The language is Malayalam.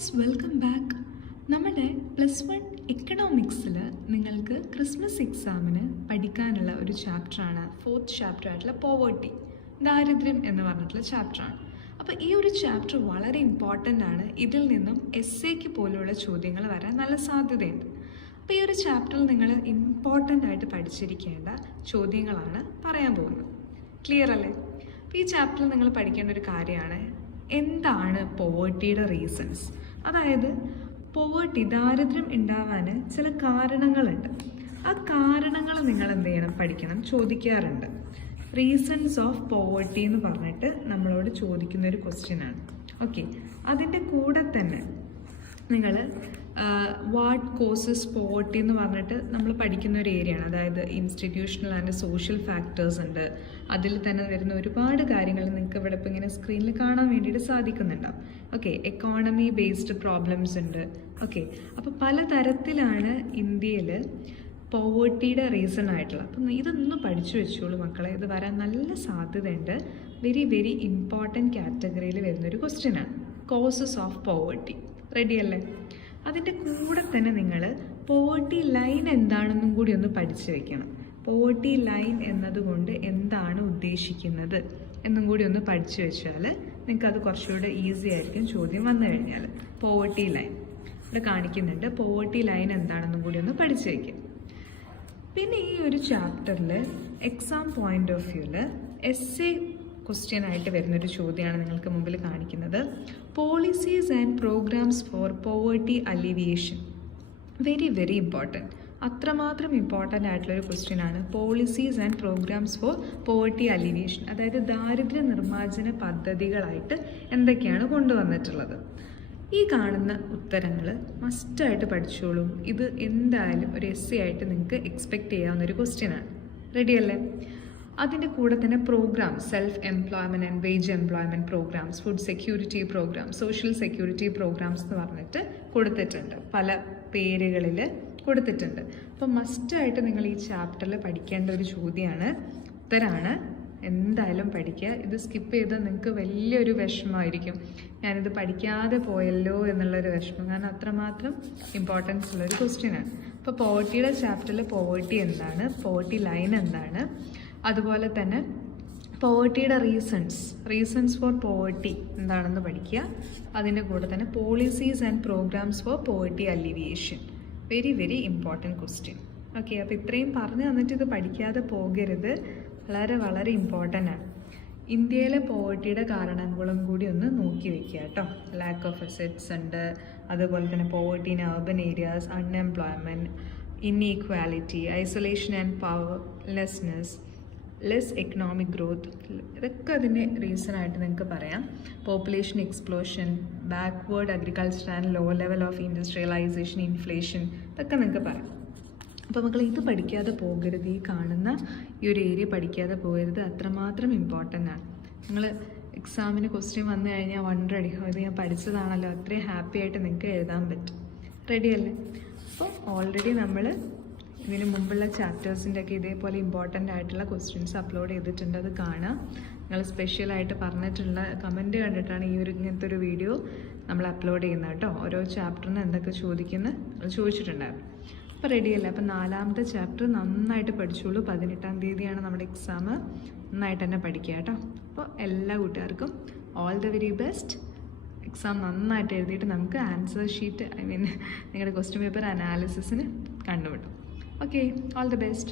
Friends welcome back. നമ്മുടെ +1 എക്കണോമിക്സിൽ നിങ്ങൾക്ക് ക്രിസ്മസ് എക്സാമിന് പഠിക്കാനുള്ള ഒരു ചാപ്റ്ററാണ് 4th ചാപ്റ്റർ ആയിട്ടുള്ള പോവേർട്ടി, ദാരിദ്ര്യം എന്ന് പറഞ്ഞിട്ടുള്ള ചാപ്റ്ററാണ്. അപ്പോൾ ഈ ഒരു ചാപ്റ്റർ വളരെ ഇമ്പോർട്ടൻ്റ് ആണ്. ഇതിൽ നിന്നും എസ്സേക്ക് പോലുള്ള ചോദ്യങ്ങൾ വരാൻ നല്ല സാധ്യതയുണ്ട്. അപ്പോൾ ഈ ഒരു ചാപ്റ്ററിൽ നിങ്ങൾ ഇമ്പോർട്ടൻ്റ് ആയിട്ട് പഠിച്ചിരിക്കേണ്ട ചോദ്യങ്ങളാണ് പറയാൻ പോകുന്നത്. ക്ലിയർ അല്ലേ? അപ്പോൾ ഈ ചാപ്റ്ററിൽ നിങ്ങൾ പഠിക്കേണ്ട ഒരു കാര്യമാണ് എന്താണ് പോവേർട്ടിയുടെ റീസൺസ്. അതായത് പോവേർട്ടി, ദാരിദ്ര്യം ഉണ്ടാവാൻ ചില കാരണങ്ങളുണ്ട്. ആ കാരണങ്ങൾ നിങ്ങൾ എന്ത് ചെയ്യണം, പഠിക്കണം, ചോദിക്കാറുണ്ട്. റീസൺസ് ഓഫ് പോവേർട്ടി എന്ന് പറഞ്ഞിട്ട് നമ്മളോട് ചോദിക്കുന്ന ഒരു ക്വസ്റ്റ്യനാണ്. ഓക്കെ, അതിൻ്റെ കൂടെ തന്നെ നിങ്ങൾ വാട്ട് കോസസ് പോവേർട്ടി എന്ന് പറഞ്ഞിട്ട് നമ്മൾ പഠിക്കുന്ന ഒരു ഏരിയയാണ്. അതായത് ഇൻസ്റ്റിറ്റ്യൂഷണൽ ആൻഡ് സോഷ്യൽ ഫാക്ടേഴ്സ് ഉണ്ട്. അതിൽ തന്നെ വരുന്ന ഒരുപാട് കാര്യങ്ങൾ നിങ്ങൾക്ക് ഇവിടെ ഇപ്പോൾ ഇങ്ങനെ സ്ക്രീനിൽ കാണാൻ വേണ്ടിയിട്ട് സാധിക്കുന്നുണ്ടാവും. ഓക്കെ, എക്കോണമി ബേസ്ഡ് പ്രോബ്ലംസ് ഉണ്ട്. ഓക്കെ, അപ്പോൾ പലതരത്തിലാണ് ഇന്ത്യയിൽ പോവേർട്ടിയുടെ റീസൺ ആയിട്ടുള്ള. അപ്പം ഇതൊന്ന് പഠിച്ചു വെച്ചോളൂ മക്കളെ, ഇത് വരാൻ നല്ല സാധ്യതയുണ്ട്. വെരി വെരി ഇമ്പോർട്ടൻറ്റ് കാറ്റഗറിയിൽ വരുന്നൊരു ക്വസ്റ്റ്യനാണ് കോസസ് ഓഫ് പോവേർട്ടി. റെഡി അല്ലേ? അതിൻ്റെ കൂടെ തന്നെ നിങ്ങൾ പോവേർട്ടി ലൈൻ എന്താണെന്നും കൂടി ഒന്ന് പഠിച്ചു വെക്കണം. പോവേർട്ടി ലൈൻ എന്നതുകൊണ്ട് എന്താണ് ഉദ്ദേശിക്കുന്നത് എന്നും കൂടി ഒന്ന് പഠിച്ചു വെച്ചാൽ നിങ്ങൾക്കത് കുറച്ചുകൂടെ ഈസി ആയിരിക്കും ചോദ്യം വന്നു കഴിഞ്ഞാൽ. പോവേർട്ടി ലൈൻ ഇവിടെ കാണിക്കുന്നുണ്ട്. പോവേർട്ടി ലൈൻ എന്താണെന്നും കൂടി ഒന്ന് പഠിച്ചു വയ്ക്കുക. പിന്നെ ഈ ഒരു ചാപ്റ്ററിൽ എക്സാം പോയിന്റ് ഓഫ് വ്യൂവിൽ എസ്സേ ക്വസ്റ്റ്യൻ ആയിട്ട് വരുന്നൊരു ചോദ്യമാണ് നിങ്ങൾക്ക് മുമ്പിൽ കാണിക്കുന്നത്. Policies and programmes for poverty alleviation. Very very important, അത്രമാത്രം ഇമ്പോർട്ടൻ്റ് ആയിട്ടുള്ളൊരു ക്വസ്റ്റ്യനാണ്. Policies and programmes for poverty alleviation, അതായത് ദാരിദ്ര്യ നിർമ്മാർജ്ജന പദ്ധതികളായിട്ട് എന്തൊക്കെയാണ് കൊണ്ടുവന്നിട്ടുള്ളത്. ഈ കാണുന്ന ഉത്തരങ്ങൾ മസ്റ്റായിട്ട് പഠിച്ചോളൂ. ഇത് എന്തായാലും ഒരു എസ്സേ ആയിട്ട് നിങ്ങൾക്ക് എക്സ്പെക്റ്റ് ചെയ്യാവുന്ന ഒരു ക്വസ്റ്റ്യനാണ്. റെഡിയല്ലേ? അതിൻ്റെ കൂടെ തന്നെ programme, self employment and wage employment programmes, food security programmes, social security programmes എന്ന് പറഞ്ഞിട്ട് കൊടുത്തിട്ടുണ്ട്. പല പേരുകളിൽ കൊടുത്തിട്ടുണ്ട്. അപ്പോൾ മസ്റ്റായിട്ട് നിങ്ങൾ ഈ ചാപ്റ്ററിൽ പഠിക്കേണ്ട ഒരു ചോദ്യമാണ്, ഉത്തരമാണ്. എന്തായാലും പഠിക്കുക. ഇത് സ്കിപ്പ് ചെയ്താൽ നിങ്ങൾക്ക് വലിയൊരു വിഷമമായിരിക്കും, ഞാനിത് പഠിക്കാതെ പോയല്ലോ എന്നുള്ളൊരു വിഷമം. കാരണം അത്രമാത്രം ഇമ്പോർട്ടൻസ് ഉള്ളൊരു ക്വസ്റ്റ്യനാണ്. അപ്പോൾ പോവേർട്ടിയുടെ ചാപ്റ്ററിൽ പോവേർട്ടി എന്താണ്, പോവേർട്ടി ലൈൻ എന്താണ്, അതുപോലെ തന്നെ പോവേർട്ടിയുടെ റീസൺസ് ഫോർ പോവേർട്ടി എന്താണെന്ന് പഠിക്കുക. അതിൻ്റെ കൂടെ തന്നെ policies and programmes for poverty alleviation. Very very important question. Okay, അപ്പോൾ ഇത്രയും പറഞ്ഞു തന്നിട്ട് ഇത് പഠിക്കാതെ പോകരുത്. വളരെ വളരെ ഇമ്പോർട്ടൻ്റ് ആണ്. ഇന്ത്യയിലെ പോവേർട്ടിയുടെ കാരണങ്ങളും കൂടി ഒന്ന് നോക്കി വെക്കുക കേട്ടോ. ലാക്ക് ഓഫ് അസറ്റ്സ് ഉണ്ട്, അതുപോലെ തന്നെ poverty in urban areas, unemployment, inequality, isolation and powerlessness, less economic growth, ഇതൊക്കെ അതിൻ്റെ റീസണായിട്ട് നിങ്ങൾക്ക് പറയാം. Population explosion, backward agriculture and low level of industrialisation, inflation, ഇതൊക്കെ നിങ്ങൾക്ക് പറയാം. അപ്പോൾ മക്കൾ ഇത് പഠിക്കാതെ പോകരുത്. ഈ കാണുന്ന ഈ ഒരു ഏരിയ പഠിക്കാതെ പോകരുത്, അത്രമാത്രം ഇമ്പോർട്ടൻ്റ് ആണ്. നിങ്ങൾ എക്സാമിന് ക്വസ്റ്റ്യൻ വന്നു കഴിഞ്ഞാൽ വണ്ടർ അടിക്കും, ഇത് ഞാൻ പഠിച്ചതാണല്ലോ, അത്രയും ഹാപ്പി ആയിട്ട് നിങ്ങൾക്ക് എഴുതാൻ പറ്റും. റെഡിയല്ലേ? അപ്പോൾ ഓൾറെഡി നമ്മൾ ഇതിന് മുമ്പുള്ള ചാപ്റ്റേഴ്സിൻ്റെ ഒക്കെ ഇതേപോലെ ഇമ്പോർട്ടൻ്റ് ആയിട്ടുള്ള ക്വസ്റ്റ്യൻസ് അപ്ലോഡ് ചെയ്തിട്ടുണ്ട്. അത് കാണാം. നിങ്ങൾ സ്പെഷ്യലായിട്ട് പറഞ്ഞിട്ടുള്ള കമൻറ്റ് കണ്ടിട്ടാണ് ഇങ്ങനത്തെ ഒരു വീഡിയോ നമ്മൾ അപ്ലോഡ് ചെയ്യുന്നത് കേട്ടോ. ഓരോ ചാപ്റ്ററിന് എന്തൊക്കെ ചോദിക്കുന്നത് അത് ചോദിച്ചിട്ടുണ്ടായിരുന്നു. അപ്പോൾ റെഡിയല്ലേ? അപ്പോൾ 4ാമത്തെ ചാപ്റ്റർ നന്നായിട്ട് പഠിച്ചോളൂ. 18-ാം തീയതിയാണ് നമ്മുടെ എക്സാം. നന്നായിട്ട് തന്നെ പഠിക്കുക കേട്ടോ. അപ്പോൾ എല്ലാ കൂട്ടുകാർക്കും all the very best. Exam നന്നായിട്ട് എഴുതിയിട്ട് നമുക്ക് ആൻസർ ഷീറ്റ്, നിങ്ങളുടെ ക്വസ്റ്റ്യൻ പേപ്പർ അനാലിസിസിന് കണ്ടുപിടും. Okay, all the best.